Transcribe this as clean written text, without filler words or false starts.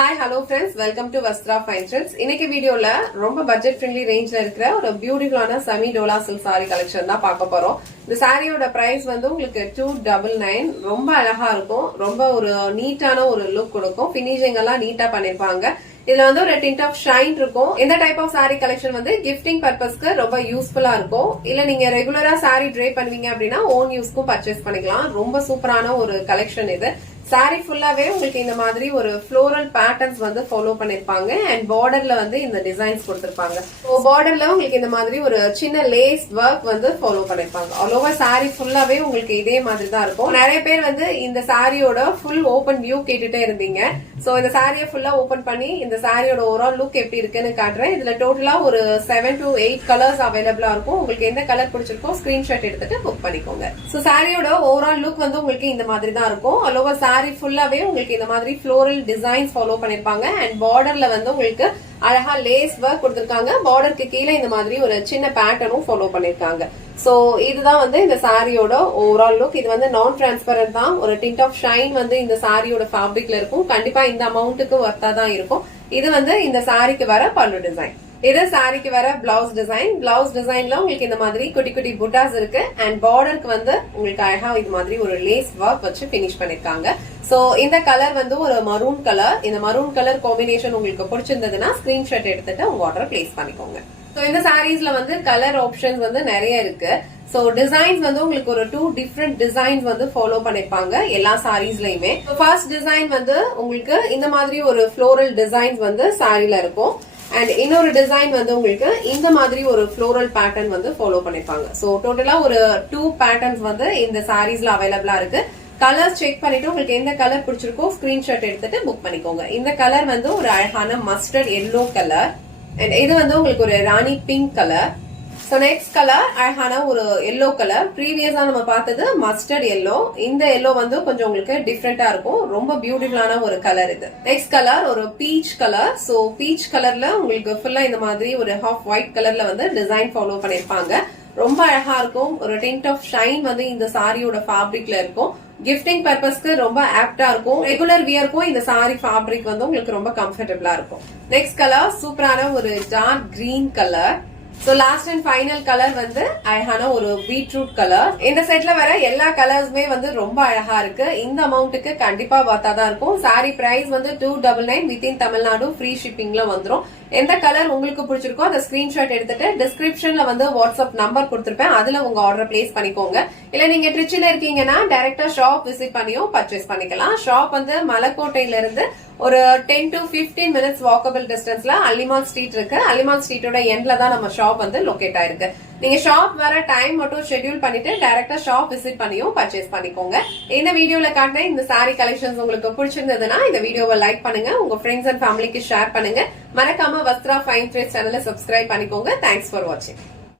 Hi, hello friends. Welcome to Vastra Fine Threads. இன்னைக்கு வீடியோல ரொம்ப பட்ஜெட் ஃப்ரெண்ட்லி ரேஞ்ச்ல இருக்கிற ஒரு பியூட்டிஃபுல்லான semi Dola silk sorry collection தான் பார்க்க போறோம். இந்த சாரியோட பிரைஸ் வந்து உங்களுக்கு 299. ரொம்ப அழகா இருக்கும். ரொம்ப ஒரு நீட்டான ஒரு லுக் கொடுக்கும். ஃபினிஷிங் எல்லாம் நீட்டா பண்ணிருப்பாங்க. இதுல வந்து ஒரு டிண்ட் ஆஃப் ஷைன் இருக்கும். இந்த டைப் ஆஃப் சாரி கலெக்ஷன் வந்து கிஃப்டிங் பர்பஸ்க்கு ரொம்ப யூஸ்ஃபுல்லா இருக்கும். இல்ல நீங்க ரெகுலரா சாரி ட்ரை பண்ணுவீங்க அப்படின்னா ஓன் யூஸ்க்கும் பர்ச்சேஸ் பண்ணிக்கலாம். ரொம்ப சூப்பரான ஒரு கலெக்ஷன் இது. சாரி ஃபுல்லாவே உங்களுக்கு இந்த மாதிரி ஒரு ஃப்ளோரல் பேட்டர்ன்ஸ் வந்து ஃபாலோ பண்ணிருப்பாங்க அண்ட் பார்டர்ல வந்து இந்த டிசைன்ஸ் கொடுத்திருப்பாங்க. பார்டர்ல உங்களுக்கு இந்த மாதிரி ஒரு சின்ன லேஸ் ஒர்க் வந்து ஃபாலோ பண்ணிருப்பாங்க. ஆல் ஓவர் சாரி ஃபுல்லாவே உங்களுக்கு இதே மாதிரி தான் இருக்கும். நிறைய பேர் வந்து இந்த சாரியோட ஃபுல் ஓபன் வியூ கேட்டுட்டே இருந்தீங்க. சோ இந்த சாரியை ஃபுல்லா ஓபன் பண்ணி இந்த சாரியோட ஓவரால் லுக் எப்படி இருக்குன்னு காட்டுறேன். இதுல டோட்டலா ஒரு 7 to 8 கலர்ஸ் அவைலபிளா இருக்கும். உங்களுக்கு எந்த கலர் பிடிச்சிருக்கோ ஸ்கிரீன்ஷாட் எடுத்துட்டு புக் பண்ணிக்கோங்க. சோ சாரியோட ஓவரால் லுக் வந்து உங்களுக்கு இந்த மாதிரி தான் இருக்கும். ஆல் ஓவர் சாரி ஃபுல்லாவே உங்களுக்கு இந்த மாதிரி ஃப்ளோரல் டிசைன்ஸ் ஃபாலோ பண்ணிருப்பாங்க அண்ட் பார்டர்ல வந்து உங்களுக்கு அழகா லேஸ் ஒர்க் கொடுத்திருக்காங்க. பார்டருக்கு கீழே இந்த மாதிரி ஒரு சின்ன பேட்டர்னும் ஃபாலோ பண்ணிருக்காங்க. சோ இதுதான் வந்து இந்த சாரியோட ஓவரால் லுக். இது வந்து நான் டிரான்ஸ்பரண்ட் தான். ஒரு டிண்ட் ஆஃப் ஷைன் வந்து இந்த சாரியோட ஃபேப்ரிக்ல இருக்கும். கண்டிப்பா இந்த அமௌண்ட்டுக்கு ஒர்த்தா தான் இருக்கும். இது வந்து இந்த சாரிக்கு வர பல்லு டிசைன். இது சாரிக்கு வர பிளவுஸ் டிசைன். பிளவுஸ் டிசைன்ல உங்களுக்கு இந்த மாதிரி குட்டி குட்டி புட்டாஸ் இருக்கு அண்ட் பார்டருக்கு வந்து உங்களுக்கு அழகா இது மாதிரி ஒரு லேஸ் ஒர்க் வச்சு பினிஷ் பண்ணிருக்காங்க. சோ இந்த கலர் வந்து ஒரு மரூன் கலர். இந்த மரூன் கலர் காம்பினேஷன் உங்களுக்கு பிடிச்சிருந்ததுன்னா ஸ்கிரீன்ஷாட் எடுத்துட்டு உங்க ஆர்டர் பிளேஸ் பண்ணிக்கோங்க. சோ இந்த சாரீஸ்ல வந்து கலர் ஆப்ஷன்ஸ் வந்து நிறைய இருக்கு. சோ டிசைன்ஸ் வந்து உங்களுக்கு ஒரு 2 டிஃப்ரெண்ட் டிசைன்ஸ் வந்து ஃபாலோ பண்ணிருப்பாங்க எல்லா சாரீஸ்லயுமே. ஃபர்ஸ்ட் டிசைன் வந்து உங்களுக்கு இந்த மாதிரி ஒரு ஃப்ளோரல் டிசைன்ஸ் வந்து சாரில இருக்கும் அண்ட் இன்னொரு டிசைன் வந்து உங்களுக்கு இந்த மாதிரி ஒரு ஃப்ளோரல் பேட்டர்ன் வந்து ஃபாலோ பண்ணிருப்பாங்க. சோ டோட்டலா ஒரு 2 பேட்டர்ன்ஸ் வந்து இந்த சாரீஸ்ல அவைலபிளா இருக்கு. கலர்ஸ் செக் பண்ணிட்டு உங்களுக்கு எந்த கலர் பிடிச்சிருக்கோ ஸ்கிரீன்ஷாட் எடுத்துட்டு புக் பண்ணிக்கோங்க. இந்த கலர் வந்து ஒரு அழகான மஸ்டர்ட் எல்லோ கலர் அண்ட் இது வந்து உங்களுக்கு ஒரு rani pink colour. So next colour அழகான ஒரு எல்லோ கலர். ப்ரீவியஸா நம்ம பார்த்தது மஸ்டர்ட் எல்லோ. இந்த எல்லோ வந்து கொஞ்சம் உங்களுக்கு டிஃப்ரெண்டா இருக்கும். ரொம்ப பியூட்டிஃபுல்லான ஒரு கலர் இது. நெக்ஸ்ட் கலர் ஒரு பீச் கலர். சோ பீச் கலர்ல உங்களுக்கு ஃபுல்லா இந்த மாதிரி ஒரு ஹாஃப் ஒயிட் கலர்ல வந்து டிசைன் ஃபாலோ பண்ணிருப்பாங்க. ரொம்ப அழகா இருக்கும். ஒரு டிண்ட் ஆஃப் ஷைன் வந்து இந்த சாரியோட ஃபேப்ரிக்ல இருக்கும். கிஃப்டிங் பர்பஸ்க்கு ரொம்ப ஆப்டா இருக்கும். ரெகுலர் வியர்க்கும் இந்த சாரி ஃபேப்ரிக் வந்து உங்களுக்கு ரொம்ப கம்ஃபர்டபிளா இருக்கும். நெக்ஸ்ட் கலர் சூப்பரான ஒரு dark green colour. So last and final colour வந்து அழகான ஒரு பீட்ரூட் கலர். இந்த செட்ல வர எல்லா கலர்ஸுமே வந்து ரொம்ப அழகா இருக்கு. இந்த அமௌண்ட்டுக்கு கண்டிப்பா பார்த்தா தான் இருக்கும். சாரி பிரைஸ் வந்து 299 வித்தின் தமிழ்நாடு ஃப்ரீ ஷிப்பிங்ல வந்துரும். எந்த கலர் உங்களுக்கு பிடிச்சிருக்கோ அந்த ஸ்கிரீன்ஷாட் எடுத்துட்டு டிஸ்கிரிப்ஷன்ல வந்து வாட்ஸ்அப் நம்பர் கொடுத்திருப்பேன். அதுல உங்க ஆர்டர் பிளேஸ் பண்ணிக்கோங்க. இல்ல நீங்க ட்ரிச்சில இருக்கீங்கன்னா டைரக்டா ஷாப் விசிட் பண்ணியும் பர்ச்சேஸ் பண்ணிக்கலாம். ஷாப் வந்து மலைக்கோட்டையில இருந்து ஒரு 10 to 15 மினிட்ஸ் வாக்கபிள் டிஸ்டன்ஸ்ல அலிமால் ஸ்ட்ரீட் இருக்கு. அலிமால் ஸ்ட்ரீட்டோட எண்ட்ல தான் நம்ம ஷாப் வந்து லொகேட் ஆயிருக்கு. நீங்க ஷாப் வர டைம் மட்டும் ஷெட்யூல் பண்ணிட்டு டைரக்டா ஷாப் விசிட் பண்ணியும் பர்ச்சேஸ் பண்ணிக்கோங்க. இந்த வீடியோல காட்டின இந்த சாரி கலெக்ஷன்ஸ் உங்களுக்கு பிடிச்சிருந்ததுன்னா இந்த வீடியோவை லைக் பண்ணுங்க, உங்க ஃப்ரெண்ட்ஸ் அண்ட் ஃபேமிலிக்கு ஷேர் பண்ணுங்க. மறக்காம வஸ்த்ரா ஃபைன் த்ரெட்ஸ் சேனலை சப்ஸ்கிரைப் பண்ணிக்கோங்க. தேங்க்ஸ் ஃபார் வாட்சிங்.